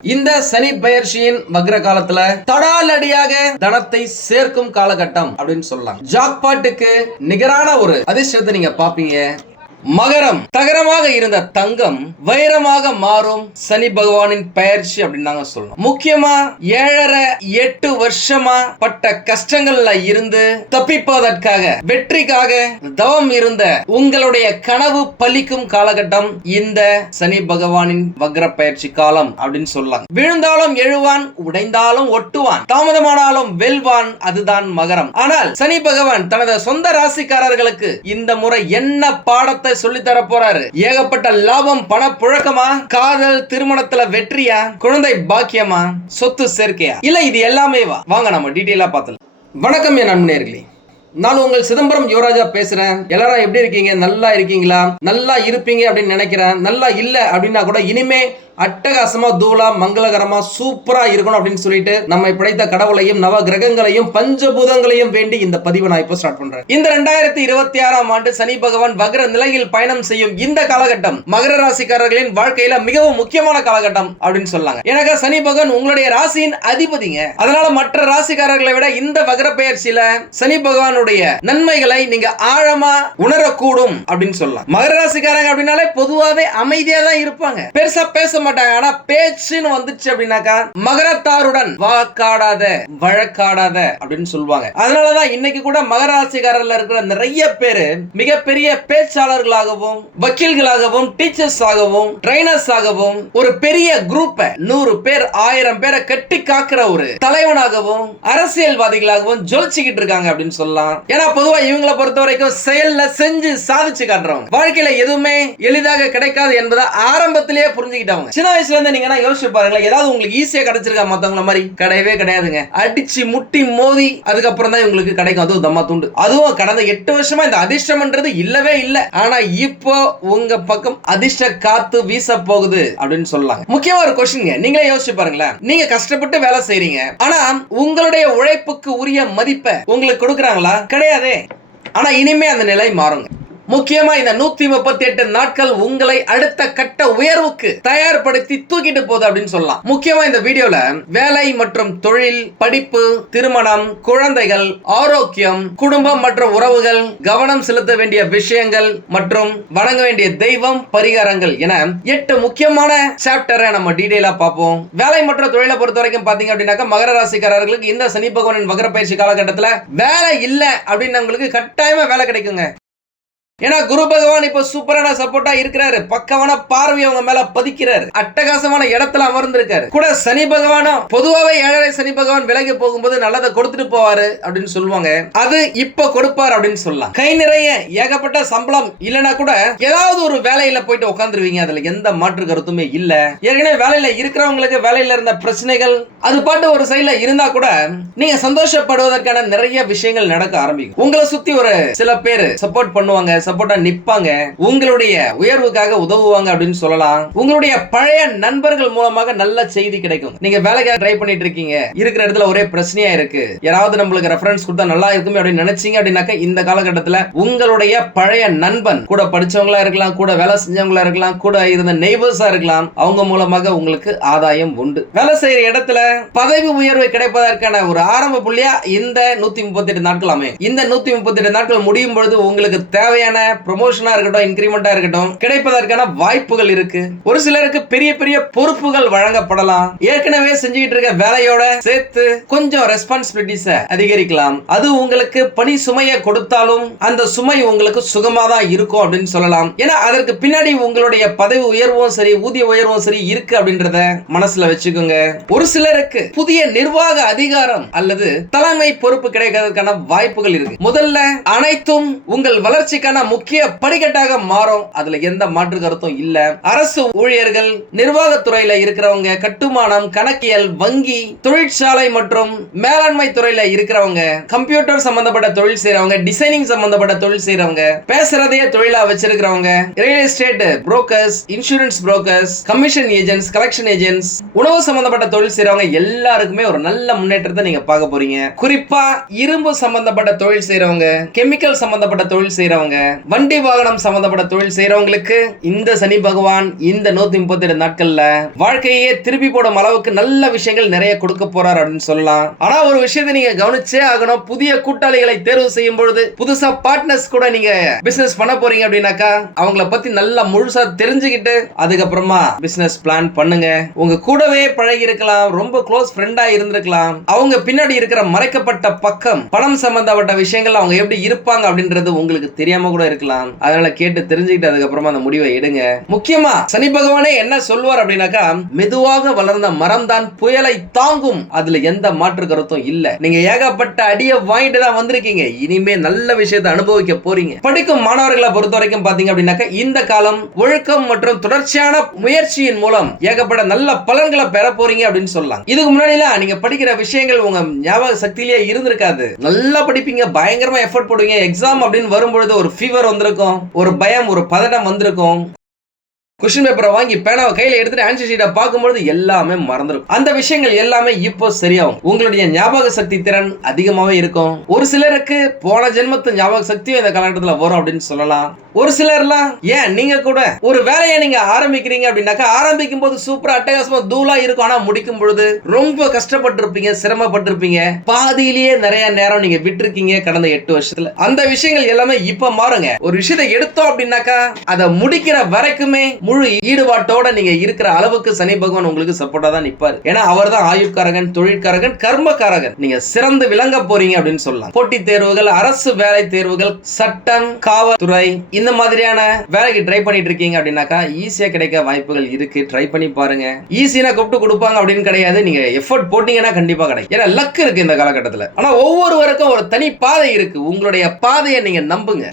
இந்த சனி பெயர்ச்சியின் வக்ர காலத்துல தடாலடியாக தனத்தை சேர்க்கும் காலகட்டம் அப்படின்னு சொல்லலாம். ஜாக்பாட்டுக்கு நிகரான ஒரு அதிர்ஷ்டத்தை நீங்க பாப்பீங்க. மகரம் தகரமாக இருந்த தங்கம் வைரமாக மாறும் சனி பகவானின் பெயர்ச்சி அப்படின்னு தாங்க சொல்லணும். முக்கியமா 7.5-8 வருஷமா பட்ட கஷ்டங்கள்ல இருந்து தப்பிப்பதற்காக வெற்றிக்காக தவம் இருந்த உங்களுடைய கனவு பலிக்கும் காலகட்டம் இந்த சனி பகவானின் வக்ர பெயர்ச்சி காலம் அப்படின்னு சொல்லலாம். விழுந்தாலும் எழுவான், உடைந்தாலும் ஒட்டுவான், தாமதமானாலும் வெல்வான், அதுதான் மகரம். ஆனால் சனி பகவான் தனது சொந்த ராசிக்காரர்களுக்கு இந்த முறை என்ன பாடத்தை சொல்லி தர போறாரு? ஏகப்பட்ட லாபம், பண புழக்கமா, காதல், திருமணத்துல வெற்றியா, குழந்தை பாக்கியமா, சொத்து சேர்க்கையா, இல்ல இது எல்லாமே வா வாங்க நம்ம டீடைலா பார்த்தலாம். வணக்கம் என் நண்பர்களே, நான் உங்கள் சிதம்பரம் யுவராஜா பேசுறேன். எல்லாரும் எப்படி இருக்கீங்க? நல்லா இருக்கீங்களா? நல்லா இருப்பீங்க அப்படின்னு நினைக்கிறேன். நல்லா இல்ல அப்படின்னா கூட இனிமே அட்டகாசமா தூளா மங்களகரமா சூப்பரா இருக்கணும் அப்படின்னு சொல்லிட்டு நம்மை படைத்த கடவுளையும் நவ கிரகங்களையும் பஞ்சபூதங்களையும் வேண்டி இந்த பதிவை நான் இப்போ ஸ்டார்ட் பண்றேன். இந்த 2026ஆம் ஆண்டு சனி பகவான் வக்ர நிலையில் பயணம் செய்யும் இந்த காலகட்டம் மகர ராசிக்காரர்களின் வாழ்க்கையில மிகவும் முக்கியமான காலகட்டம் அப்படின்னு சொல்லாங்க. எனக்கு சனி பகவான் உங்களுடைய ராசியின் அதிபதிங்க. அதனால மற்ற ராசிக்காரர்களை விட இந்த வக்ர பெயர்ச்சியில சனி பகவானுடைய நன்மைகளை நீங்க ஆழமா உணரக்கூடும் அப்படின்னு சொல்லலாம். மகர ராசிக்காரங்க அப்படின்னாலே பொதுவாவே அமைதியா தான் இருப்பாங்க, பெருசா பேச மாட்டாங்க. ஆனா பேச்சுன்னு வந்துச்சு அப்படின்னாக்கா மகரத்தாருடன் வாக்காடாத வழக்காடாத அப்படின்னு சொல்லுவாங்க. அதனாலதான் இன்னைக்கு கூட மகர ராசிக்காரர்ல இருக்கிற நிறைய பேரு மிகப்பெரிய பேச்சாளர்களாகவும் வக்கீல்களாகவும் டீச்சர்ஸ் ஆகவும் ட்ரைனர்ஸ் ஆகவும் ஒரு பெரிய குரூப் 100 பேர் 1000 பேரை கட்டி காக்குற ஒரு தலைவனாகவும் அரசியல்வாதிகளாகவும் ஜொலிச்சுக்கிட்டு இருக்காங்க அப்படின்னு சொல்லலாம். ஏன்னா பொதுவா இவங்களை பொறுத்த வரைக்கும் செயல்ல செஞ்சு சாதிச்சு காட்டுறவங்க. வாழ்க்கையில எதுவுமே எளிதாக கிடைக்காது என்பதை ஆரம்பத்திலேயே புரிஞ்சுக்கிட்டவங்க. சின்ன வயசுல இருந்து நீங்க யோசிச்சு பாருங்களேன், ஏதாவது உங்களுக்கு ஈஸியா கிடைச்சிருக்கா மத்தவங்கள மாதிரி? கிடையவே கிடையாதுங்க. அடிச்சு முட்டி மோதி அதுக்கப்புறம் தான் உங்களுக்கு கிடைக்கும். அதுவும் தம்மா துண்டு. அதுவும் கடந்த 8 வருஷமா இந்த அதிர்ஷ்டம்ன்றது இல்லவே இல்ல. ஆனா இப்போ உங்க பக்கம் அதிர்ஷ்ட காத்து வீச போகுது அப்படின்னு சொல்லலாம். முக்கியமா ஒரு கொஸ்டின் நீங்களே யோசிச்சு பாருங்களேன். நீங்க கஷ்டப்பட்டு வேலை செய்றீங்க, ஆனா உங்களுடைய உழைப்புக்கு உரிய மதிப்பை உங்களுக்கு கொடுக்கறாங்களா? கிடையாதே. ஆனா இனிமே அந்த நிலை மாறுங்க. முக்கியமா இந்த 138 நாட்கள் உங்களை அடுத்த கட்ட உயர்வுக்கு தயார்படுத்தி தூக்கிட்டு போகுது அப்படின்னு சொல்லலாம். முக்கியமா இந்த வீடியோல வேலை மற்றும் தொழில், படிப்பு, திருமணம், குழந்தைகள், ஆரோக்கியம், குடும்பம் மற்றும் உறவுகள், கவனம் செலுத்த வேண்டிய விஷயங்கள் மற்றும் வணங்க வேண்டிய தெய்வம், பரிகாரங்கள் என 8 முக்கியமான சாப்டரை நம்ம டீடைலா பார்ப்போம். வேலை மற்றும் தொழிலை பொறுத்த வரைக்கும் பாத்தீங்க அப்படின்னாக்கா மகர ராசிக்காரர்களுக்கு இந்த சனி பகவானின் வக்ர பயிற்சி காலகட்டத்தில் வேலை இல்ல அப்படின்னு உங்களுக்கு கட்டாயமா வேலை கிடைக்குங்க. ஏன்னா குரு பகவான் இப்ப சூப்பரான சப்போர்ட்டா இருக்கிறாரு. பக்கவான பார்வை அவங்க மேல பதிக்கிறாரு. அட்டகாசமான இடத்துல அமர்ந்திருக்காரு. கூட சனி பகவானும் பொதுவாவே 7.5 சனி பகவான் விலகி போகும்போது நல்லதை கொடுத்துட்டு போவாரு அப்படின்னு சொல்லுவாங்க. அது இப்ப கொடுப்பாரு அப்படின்னு சொல்லலாம். கை நிறைய ஏகப்பட்ட சம்பளம் இல்லனா கூட ஏதாவது ஒரு வேலையில போயிட்டு உட்காந்துருவீங்க. அதுல எந்த மாற்று கருத்துமே இல்ல. ஏற்கனவே வேலையில இருக்கிறவங்களுக்கு வேலையில இருந்த பிரச்சனைகள் அது பாட்டு ஒரு சைட்ல இருந்தா கூட நீங்க சந்தோஷப்படுவதற்கான நிறைய விஷயங்கள் நடக்க ஆரம்பிக்கும். உங்களை சுத்தி ஒரு சில பேர் சப்போர்ட் பண்ணுவாங்க, சப்போர்ட்டா நிப்பாங்க, உங்களுடைய உயர்வுக்காக உதவுவாங்க அப்படின்னு சொல்லலாம். உங்களுடைய பழைய நண்பர்கள் மூலமாக நல்ல செய்தி கிடைக்கும். நீங்க வேலைக்காக ட்ரை பண்ணிட்டு இருக்கீங்க, இருக்கிற இடத்துல ஒரே பிரச்சனையா இருக்கு, யாராவது நம்மளுக்கு ரெஃபரன்ஸ் கொடுத்தா நல்லா இருக்குமே அப்படின்னு நினைச்சீங்க அப்படின்னாக்க இந்த காலகட்டத்தில் உங்களுடைய பழைய நண்பன், கூட படிச்சவங்களா இருக்கலாம், கூட வேலை செஞ்சவங்களா இருக்கலாம், கூட இருந்த நெய்பர்ஸா இருக்கலாம், அவங்க மூலமாக உங்களுக்கு ஆதாயம் உண்டு. வேலை செய்யற இடத்துல பதவி உயர்வு கிடைப்பதற்கான ஒரு ஆரம்ப புள்ளியா இந்த 138 நாட்கள் அமையும். இந்த 138 நாட்கள் முடியும் பொழுது உங்களுக்கு தேவையான ப்ரமோஷனா இருக்கட்டும், இன்கிரிமெண்டா இருக்கட்டும் கிடைப்பதற்கான வாய்ப்புகள் இருக்கு. ஒரு சிலருக்கு பெரிய பெரிய பொறுப்புகள் வழங்கப்படலாம். ஏற்கனவே செஞ்சுக்கிட்டு இருக்க வேலையோட சேர்த்து கொஞ்சம் ரெஸ்பான்சிபிலிட்டிஸ் அதிகரிக்கலாம். அது உங்களுக்கு பணி சுமையை கொடுத்தாலும் அந்த சுமை உங்களுக்கு சுகமா தான் இருக்கும் அப்படின்னு சொல்லலாம். ஏன்னா அதற்கு பின்னாடி உங்களுடைய பதவி உயர்வும் சரி, ஊதிய உயர்வும் சரி இருக்கு அப்படின்றத மனசுல வச்சுக்கோங்க. ஒரு சிலருக்கு புதிய நிர்வாக அதிகாரம் அல்லது தலைமை பொறுப்பு கிடைக்கிறதுக்கான வாய்ப்புகள் இருக்கு. முதல்ல அனைத்தும் உங்கள் வளர்ச்சிக்கான முக்கிய படிக்கட்டாக மாறும். அதுல எந்த மாற்று கருத்தும் இல்ல. அரசு ஊழியர்கள், நிர்வாகத்துறையில இருக்கிறவங்க, கட்டுமானம், கணக்கியல், வங்கி, தொழிற்சாலை மற்றும் மேலாண்மை துறையில இருக்கிறவங்க, கம்ப்யூட்டர் சம்பந்தப்பட்ட தொழில் செய்யறவங்க, டிசைனிங் சம்பந்தப்பட்ட தொழில் செய்யறவங்க, பேசுறதையே தொழிலா வச்சிருக்கிறவங்க, real estate brokers, insurance brokers, commission agents, collection agents, உணவு சம்பந்தப்பட்ட தொழில் செய்யறவங்க எல்லாருக்குமே ஒரு நல்ல முன்னேற்றத்தை நீங்க பார்க்க போறீங்க. குறிப்பா இரும்பு சம்பந்தப்பட்ட தொழில் செய்யறவங்க, கெமிக்கல் சம்பந்தப்பட்ட தொழில் செய்யறவங்க, வண்டி வாகனம் சம்பந்தப்பட்ட தொழில் செய்யறவங்களுக்கு இந்த சனி பகவான் இந்த 137 நாட்கள்ல வாழ்க்கையே திருப்பி போடும் அளவுக்கு நல்ல விஷயங்கள் நிறைய கொடுக்க போறார் அப்படின்னு சொல்லலாம். ஆனா ஒரு விஷயத்தை நீங்க கவனிச்சே ஆகணும். புதிய கூட்டாளிகளை தேர்வு செய்யும் பொழுது புதுசா பார்ட்னர்ஸ் கூட நீங்க பிசினஸ் பண்ண போறீங்க அப்படின்னாக்கா அவங்கள பத்தி நல்லா முழுசா தெரிஞ்சுக்கிட்டு அதுக்கப்புறமா பிசினஸ் பிளான் பண்ணுங்க. உங்க கூடவே பழகி இருக்கலாம், ரொம்ப க்ளோஸ் ஃப்ரெண்டா இருந்திருக்கலாம். அவங்க பின்னாடி இருக்கிற மறைக்கப்பட்ட பக்கம் பணம் சம்பந்தப்பட்ட விஷயங்கள் அவங்க எப்படி இருப்பாங்க அப்படின்றது உங்களுக்கு தெரியாம கூட இருக்கலாம். அதனால கேட்டு தெரிஞ்சுக்கிட்டு அதுக்கப்புறமா அந்த முடிவை எடுங்க. முக்கியமா சனி பகவானே என்ன சொல்வார் அப்படின்னாக்கா, மெதுவாக வளர்ந்த மரம் தான் புயலை தாங்கும். அதுல எந்த மாற்று கருத்தும் இல்ல. நீங்க ஏகப்பட்ட அடிய வாங்கிட்டு தான் வந்திருக்கீங்க. இனிமே நல்ல விஷயத்தை அனுபவிக்க போறீங்க. படிக்கும் மாணவர்களை பொறுத்த வரைக்கும் பாத்தீங்க அப்படின்னாக்கா இந்த காலம் ஒழுக்கம் மற்றும் தொடர்ச்சியான முயற்சியின் மூலம் ஏகப்பட்ட நல்ல பலன்களை பெற போறீங்க அப்படின்னு சொல்லலாம். இதுக்கு முன்னாடிலாம் நீங்க படிக்கிற விஷயங்கள் உங்க ஞாபக சக்தியிலேயே இருந்திருக்காது. நல்லா படிப்பீங்க, பயங்கரமா எஃபோர்ட் போடுவீங்க. எக்ஸாம் அப்படின்னு வரும்பொழுது ஒரு ஃபீவர் வந்திருக்கும், ஒரு பயம், ஒரு பதட்டம் வந்திருக்கும். கொஸ்டின் பேப்பரை வாங்கி பேனாவை கையில எடுத்துட்டு ஆன்சர் ஷீட்டை பார்க்கும்போது எல்லாமே மறந்துடும். அந்த விஷயங்கள் எல்லாமே இப்போ சரியாகும். உங்களுடைய ஞாபக சக்தி திறன் அதிகமாவே இருக்கும். ஒரு சிலருக்கு போன ஜென்மத்து ஞாபக சக்தியும் இந்த காலகட்டத்தில் வரும் அப்படின்னு சொல்லலாம். ஒரு சிலர்லாம் ஏன் நீங்க கூட ஒரு வேலையை நீங்க ஆரம்பிக்கிறீங்க அப்படின்னாக்கா ஆரம்பிக்கும் போது சூப்பரா அட்டகாசமா தூளா இருக்கும். ஆனா முடிக்கும் பொழுது ரொம்ப கஷ்டப்பட்டு இருப்பீங்க, சிரமப்பட்டு இருப்பீங்க. பாதியிலேயே நிறைய நேரம் நீங்க விட்டுருக்கீங்க கடந்த 8 வருஷத்துல. அந்த விஷயங்கள் எல்லாமே இப்ப மாறுங்க. ஒரு விஷயத்தை எடுத்தோம் அப்படின்னாக்கா அதை முடிக்கிற வரைக்குமே முழு ஈடுபாட்டோட நீங்க இருக்கிற அளவுக்கு சனி பகவான் உங்களுக்கு சப்போர்ட்டா தான் நிப்பாரு. ஏன்னா அவர் தான் ஆயுட்காரகன், தொழிற்காரகன், கர்மகாரகன். நீங்க சிறந்து விளங்க போறீங்க அப்படின்னு சொல்லலாம். போட்டித் தேர்வுகள், அரசு வேலை தேர்வுகள், சட்டம், காவல்துறை இந்த மாதிரியான வேலைக்கு ட்ரை பண்ணிட்டு இருக்கீங்க அப்படின்னாக்கா ஈஸியா கிடைக்க வாய்ப்புகள் இருக்கு. ட்ரை பண்ணி பாருங்க. ஈஸியா கூப்பிட்டு கொடுப்பாங்க அப்படின்னு கிடையாது. நீங்க எஃபோர்ட் போட்டீங்கன்னா கண்டிப்பா கிடைக்கும். ஏன்னா லக் இருக்கு இந்த காலகட்டத்தில். ஆனா ஒவ்வொருவருக்கும் ஒரு தனி பாதை இருக்கு. உங்களுடைய பாதையை நீங்க நம்புங்க.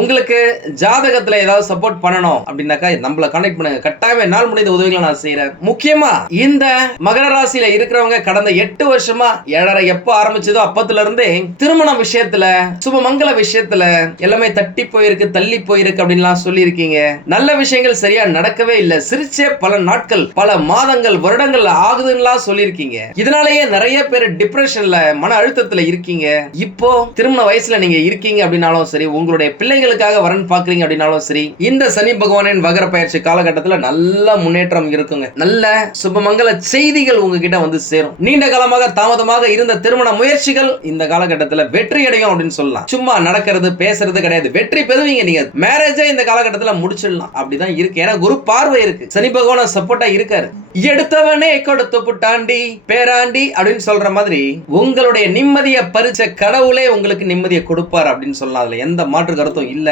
உங்களுக்கு ஜாதகத்துல ஏதாவது சப்போர்ட் பண்ணணும் அப்படின்னாக்கா நம்மள கான்டாக்ட் பண்ணுங்க. கட்டாயமா நாள் முடிந்த உதவிகளை நான் செய்யறேன். முக்கியமா இந்த மகர ராசியில இருக்கிறவங்க கடந்த 8 வருஷமா ஏழரை எப்ப ஆரம்பிச்சதோ அப்பத்துல இருந்தே திருமண விஷயத்துல, சுபமங்கல விஷயத்துல எல்லாமே தட்டி போயிருக்கு, தள்ளி போயிருக்கு அப்படின்லாம் சொல்லி இருக்கீங்க. நல்ல விஷயங்கள் சரியா நடக்கவே இல்லை. சிரிச்சே பல நாட்கள், பல மாதங்கள், வருடங்கள் ஆகுதுன்னு சொல்லி இருக்கீங்க. இதனாலேயே நிறைய பேர் டிப்ரெஷன்ல, மன அழுத்தத்துல இருக்கீங்க. இப்போ திருமண வயசுல நீங்க இருக்கீங்க அப்படின்னாலும் சரி, உங்களுடைய பிள்ளைங்க வரன் பாக்குறீங்க அப்படின்னாலும் சரி, இந்த சனி பகவானின் வகர பயிற்சி காலகட்டத்தில் நல்ல முன்னேற்றம் இருக்குங்க. நல்ல சுபமங்கல செய்திகள் உங்ககிட்ட வந்து சேரும். நீண்ட காலமாக தாமதமாக இருந்த திருமண முயற்சிகள் இந்த காலகட்டத்தில் வெற்றி அடையும் அப்படின்னு சொல்லலாம். சும்மா நடக்கிறது பேசுறது கிடையாது, வெற்றி பெறுவீங்க. நீங்க மேரேஜை இந்த காலகட்டத்தில் முடிச்சிடலாம். அப்படிதான் இருக்கு. ஏன்னா குரு பார்வை இருக்கு, சனி பகவான சப்போர்ட்டா இருக்காரு. எடுத்தவனே கொடுத்து புட்டாண்டி பேராண்டி அப்படின்னு சொல்ற மாதிரி உங்களுடைய நிம்மதியை பறிச்ச கடவுளே உங்களுக்கு நிம்மதியை கொடுப்பார் அப்படின்னு சொல்லலாம். அதுல எந்த மாற்று கருத்தும் இல்ல.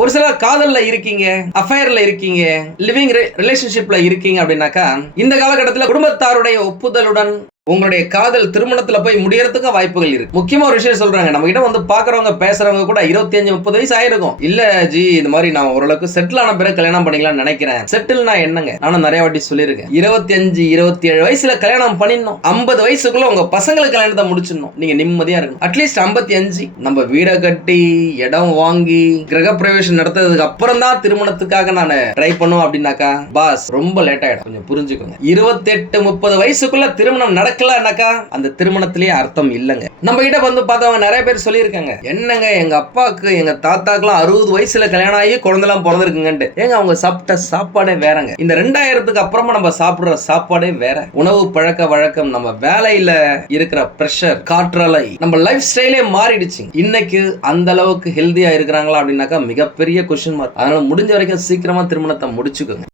ஒரு சிலர் காதல்ல இருக்கீங்க, அஃபேர்ல இருக்கீங்க, லிவிங் ரிலேஷன்ஷிப்ல இருக்கீங்க அப்படின்னாக்கா இந்த காலகட்டத்தில் குடும்பத்தாருடைய ஒப்புதலுடன் உங்களுடைய காதல் திருமணத்துல போய் முடியறதுக்கு வாய்ப்புகள் இருக்கு. முக்கியமா ஒரு விஷயம் சொல்றாங்க, நம்ம கிட்ட வந்து பாக்குறவங்க பேசுறவங்க கூட 25-30 வயசு ஆயிருக்கும். இல்ல ஜி, இந்த மாதிரி நான் ஓரளவுக்கு செட்டில் ஆன பிறகு கல்யாணம் பண்ணிக்கலாம்னு நினைக்கிறேன். செட்டில்னா என்னங்க, நானும் நிறைய வாட்டி சொல்லியிருக்கேன். 25-27 வயசுல கல்யாணம் பண்ணிடணும். 50 வயசுக்குள்ள உங்க பசங்களுக்கு கல்யாணத்தை முடிச்சிடணும். நீங்க நிம்மதியா இருக்கணும். அட்லீஸ்ட் 55 நம்ம வீடை கட்டி இடம் வாங்கி கிரக பிரவேசம் நடத்ததுக்கு அப்புறம் தான் திருமணத்துக்காக நான் ட்ரை பண்ணுவோம் அப்படின்னாக்கா பாஸ் ரொம்ப லேட் ஆயிடும். கொஞ்சம் புரிஞ்சுக்கோங்க. 28-30 வயசுக்குள்ள திருமணம் நடக்கலனாக்கா அந்த திருமணத்திலேயே அர்த்தம் இல்லங்க. நம்ம கிட்ட வந்து பார்த்தவங்க நிறைய பேர் சொல்லியிருக்காங்க, என்னங்க எங்க அப்பாவுக்கு எங்க தாத்தாக்குலாம் 60 வயசுல கல்யாணம் ஆகி குழந்தைலாம் பிறந்திருக்குங்கன்ட்டு. ஏங்க அவங்க சாப்பிட்ட சாப்பாடே வேறங்க. இந்த 2000க்கு அப்புறமா நம்ம சாப்பிடுற சாப்பாடே வேற. உணவு பழக்க வழக்கம், நம்ம வேலையில இருக்கிற பிரஷர், காற்றலை, நம்ம லைஃப் ஸ்டைலே மாறிடுச்சு. இன்னைக்கு அந்த அளவுக்கு ஹெல்தியா இருக்கிறாங்களா அப்படின்னாக்கா மிகப்பெரிய கொஸ்டின் மார்க். அதனால முடிஞ்ச வரைக்கும் சீக்கிரமா திருமணத்தை முடிச்சுக்கோங்க.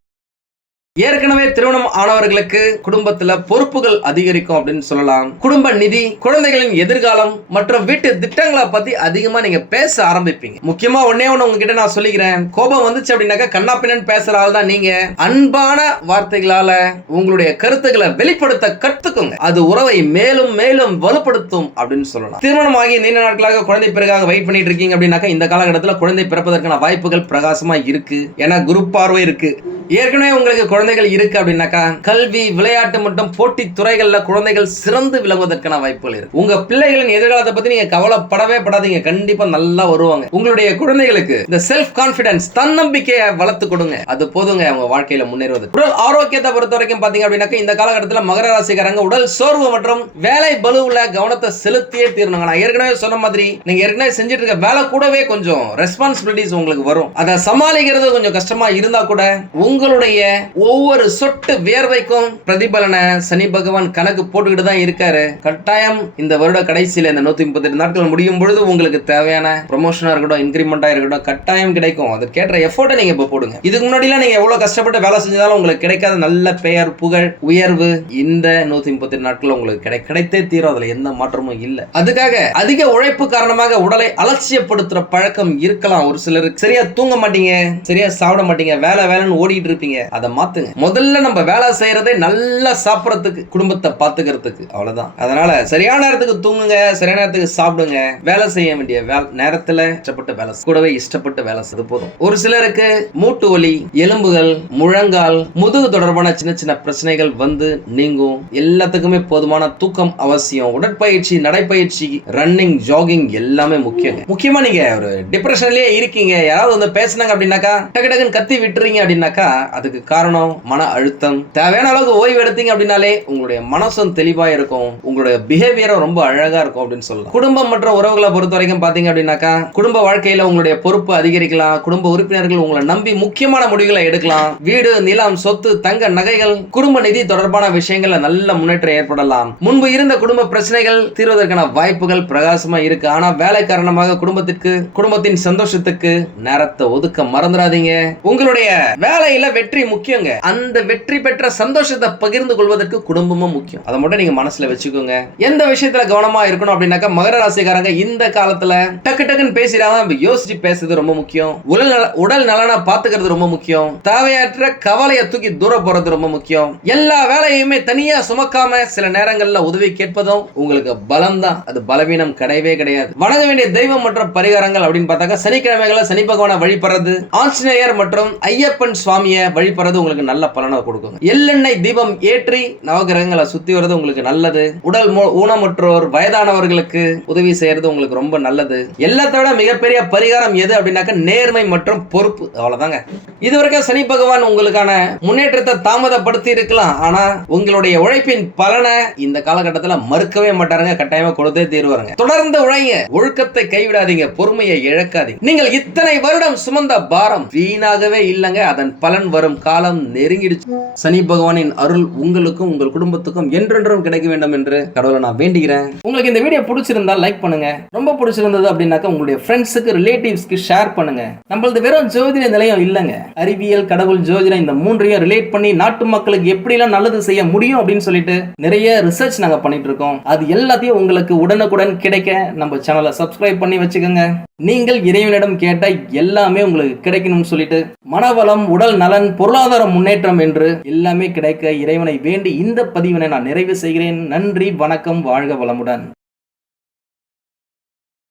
ஏற்கனவே திருமணம் ஆனவர்களுக்கு குடும்பத்துல பொறுப்புகள் அதிகரிக்கும் அப்படின்னு சொல்லலாம். குடும்ப நிதி, குழந்தைகளின் எதிர்காலம் மற்றும் வீட்டு திட்டங்களை பத்தி அதிகமா நீங்க பேச ஆரம்பிப்பீங்க. முக்கியமா ஒன்னே ஒண்ணு உங்ககிட்ட நான் சொல்லிக்கிறேன், கோபம் வந்துச்சு அப்படின்னாக்கா கண்ணாப்பின்னு பேசுற ஆள் தான் நீங்க. அன்பான வார்த்தைகளால உங்களுடைய கருத்துக்களை வெளிப்படுத்த கத்துக்குங்க. அது உறவை மேலும் மேலும் வலுப்படுத்தும் அப்படின்னு சொல்லலாம். திருமணம் ஆகி நீண்ட நாட்களாக குழந்தை பிறகாக வெயிட் பண்ணிட்டு இருக்கீங்க அப்படின்னாக்கா இந்த காலகட்டத்தில் குழந்தை பிறப்பதற்கான வாய்ப்புகள் பிரகாசமா இருக்கு. ஏன்னா குரு பார்வை இருக்கு. ஏற்கனவே உங்களுக்கு குழந்தை குழந்தைகள் இருக்கு அப்படின்னாக்கா கல்வி, விளையாட்டு மற்றும் போட்டி துறைகள்ல குழந்தைகள் சிறந்து விளங்குவதற்கான வாய்ப்புகள் இருக்கு. உங்க பிள்ளைகளின் எதிர்காலத்தை பத்தி நீங்க கவலைப்படவே படாதீங்க, கண்டிப்பா நல்லா வருவாங்க. உங்களுடைய குழந்தைகளுக்கு இந்த செல்ஃப் கான்பிடன்ஸ், தன்னம்பிக்கையை வளர்த்து கொடுங்க, அது போதுங்க அவங்க வாழ்க்கையில முன்னேறுவது. உடல் ஆரோக்கியத்தை பொறுத்த வரைக்கும் பாத்தீங்க அப்படின்னாக்க இந்த காலகட்டத்தில் மகர ராசிக்காரங்க உடல் சோர்வு மற்றும் வேலை பளுவுல கவனத்தை செலுத்தியே தீரணுங்க. நான் ஏற்கனவே சொன்ன மாதிரி நீங்க ஏற்கனவே செஞ்சுட்டு இருக்க வேலை கூடவே கொஞ்சம் ரெஸ்பான்சிபிலிட்டிஸ் உங்களுக்கு வரும். அதை சமாளிக்கிறது கொஞ்சம் கஷ்டமா இருந்தா கூட உங்களுடைய ஒவ்வொரு சொட்டு வியர்வைக்கும் பிரதிபலனை சனி பகவான் கணக்கு போட்டுக்கிட்டு தான் இருக்காரு. கட்டாயம் இந்த வருட கடைசியில இந்த 138 நாட்கள் முடியும் பொழுது உங்களுக்கு தேவையான ப்ரமோஷனா இருக்கட்டும், இன்கிரிமெண்டா இருக்கட்டும், கட்டாயம் கிடைக்கும். அதுக்கேற்ற எஃபோர்ட்டை நீங்க இப்ப போடுங்க. இதுக்கு முன்னாடிலாம் நீங்க எவ்வளவு கஷ்டப்பட்டு வேலை செஞ்சாலும் உங்களுக்கு கிடைக்காத நல்ல பெயர், புகழ், உயர்வு இந்த 138 நாட்கள் உங்களுக்கு கிடைத்தே தீரும். அதுல எந்த மாற்றமும் இல்ல. அதுக்காக அதிக உழைப்பு காரணமாக உடலை அலட்சியப்படுத்துற பழக்கம் இருக்கலாம். ஒரு சிலருக்கு சரியா தூங்க மாட்டீங்க, சரியா சாப்பிட மாட்டீங்க, வேலை வேலைன்னு ஓடிட்டு இருப்பீங்க. அதை மாத்துங்க. முதல்ல நம்ம வேலை செய்யறதே நல்லா சாப்பிடறதுக்கு, குடும்பத்தை பாத்துக்கிறதுக்கு, அவ்வளவுதான். அதனால சரியான நேரத்துக்கு தூங்குங்க, சரியான நேரத்துக்கு சாப்பிடுங்க. வேலை செய்ய வேண்டிய நேரத்துல இஷ்டப்பட்டு வேலை, கூடவே இஷ்டப்பட்டு வேலை செய்து போதும். ஒரு சிலருக்கு மூட்டு வலி, எலும்புகள், முழங்கால், முதுகு தொடர்பான சின்ன சின்ன பிரச்சனைகள் வந்து நீங்கும். எல்லாத்துக்குமே போதுமான தூக்கம் அவசியம். உடற்பயிற்சி, நடைப்பயிற்சி, ரன்னிங், ஜாகிங் எல்லாமே முக்கியம். முக்கியமா நீங்க ஒரு டிப்ரெஷன்லயே இருக்கீங்க, யாராவது வந்து பேசினாங்க அப்படின்னாக்கா டக்கு டக்குன்னு கத்தி விட்டுறீங்க அப்படின்னாக்கா அதுக்கு காரணம் மன அழுத்தம். தேவையான அளவுக்கு ஓய்வு எடுத்தீங்க அப்படின்னாலே உங்களுடைய மனசும் தெளிவா இருக்கும், உங்களுடைய பிஹேவியரும் ரொம்ப அழகா இருக்கும் அப்படின்னு சொல்லலாம். குடும்பம் மற்றும் உறவுகளை பொறுத்த வரைக்கும் பாத்தீங்க அப்படின்னாக்கா குடும்ப வாழ்க்கையில உங்களுடைய பொறுப்பு அதிகரிக்கலாம். குடும்ப உறுப்பினர்கள் உங்களை நம்பி முக்கியமான முடிவுகளை எடுக்கலாம். வீடு, நிலம், சொத்து, தங்க நகைகள், குடும்ப நிதி தொடர்பான விஷயங்கள்ல நல்ல முன்னேற்றம் ஏற்படலாம். முன்பு இருந்த குடும்ப பிரச்சனைகள் தீர்வதற்கான வாய்ப்புகள் பிரகாசமா இருக்கு. ஆனா வேலை காரணமாக குடும்பத்தின் சந்தோஷத்துக்கு நேரத்தை ஒதுக்க மறந்துடாதீங்க. உங்களுடைய வேலையில வெற்றி முக்கியங்க. அந்த வெற்றி பெற்ற சந்தோஷத்தை பகிர்ந்து கொள்வதற்கு குடும்பமும் முக்கியம். அதை மட்டும் நீங்க மனசுல வச்சுக்கோங்க. எந்த விஷயத்துல கவனமா இருக்கணும் அப்படின்னாக்கா மகர ராசிக்காரங்க இந்த காலத்துல டக்கு டக்குன்னு பேசிடாம யோசிச்சு பேசுறது ரொம்ப முக்கியம். உடல் நலனா பாத்துக்கிறது ரொம்ப முக்கியம். தேவையற்ற கவலையை தூக்கி தூர போறது ரொம்ப முக்கியம். எல்லா வேலையுமே தனியா சுமக்காம சில நேரங்கள்ல உதவி கேட்பதும் உங்களுக்கு பலம் தான், அது பலவீனம் கிடையவே கிடையாது. வணங்க வேண்டிய தெய்வம் மற்றும் பரிகாரங்கள் அப்படின்னு பார்த்தாக்க சனிக்கிழமைகளை சனி பகவானை வழிபடுறது, ஆஞ்சநேயர் மற்றும் ஐயப்பன் சுவாமியை வழிபடுறது உங்களுக்கு நல்ல பலனை கொடுக்கும். எள்ளெண்ணெய் தீபம் ஏற்றி நவகிரகங்களை சுத்தி வர்றது உங்களுக்கு நல்லது. உடல் ஊனமுற்றோர், வயதானவர்களுக்கு உதவி செய்யறது உங்களுக்கு ரொம்ப நல்லது. எல்லாத்தோட மிகப்பெரிய பரிகாரம் எது அப்படின்னாக்க நேர்மை மற்றும் பொறுப்பு, அவ்வளவுதாங்க. இதுவரைக்கும் சனி பகவான் உங்களுக்கான முன்னேற்றத்தை தாமதப்படுத்தி இருக்கலாம், ஆனா உங்களுடைய உழைப்பின் பலனை இந்த காலகட்டத்தில் மறுக்கவே மாட்டாருங்க, கட்டாயமா கொடுத்தே தீர்வாருங்க. தொடர்ந்து உழைங்க, ஒழுக்கத்தை கைவிடாதீங்க, பொறுமையை இழக்காதீங்க. நீங்கள் இத்தனை வருடம் சுமந்த பாரம் வீணாகவே இல்லைங்க, அதன் பலன் வரும் காலம் நெருங்கிடுச்சு. சனி பகவானின் அருள் உங்களுக்கும் உங்கள் குடும்பத்துக்கும் என்றென்றும் கிடைக்க வேண்டும் என்று கடவுளை நான் வேண்டுகிறேன். உங்களுக்கு இந்த வீடியோ பிடிச்சிருந்தா லைக் பண்ணுங்க, ரொம்ப பிடிச்சிருந்தது அப்படின்னாக்க உங்களுடைய ஃப்ரெண்ட்ஸுக்கு, ரிலேட்டிவ்ஸ்க்கு ஷேர் பண்ணுங்க. நம்மளது வெறும் ஜோதிட நிலையம் இல்லைங்க, அறிவியல், கடவுள், ஜோதிடம் இந்த மூன்றையும் ரிலேட் பண்ணி நாட்டு மக்களுக்கு எப்படிலாம் நல்லது செய்ய முடியும் அப்படின்னு சொல்லிட்டு நிறைய ரிசர்ச் நாங்க பண்ணிட்டு இருக்கோம். அது எல்லாத்தையும் உங்களுக்கு உடனுக்குடன் கிடைக்க நம்ம சேனலை சப்ஸ்கிரைப் பண்ணி வச்சுக்கோங்க. நீங்கள் இறைவனிடம் கேட்ட எல்லாமே உங்களுக்கு கிடைக்கணும்னு சொல்லிட்டு மனவளம், உடல் நலன், பொருளாதார முன்னேற்றம் என்று எல்லாமே கிடைக்க இறைவனை வேண்டி இந்த பதிவினை நான் நிறைவு செய்கிறேன். நன்றி, வணக்கம், வாழ்க வளமுடன்.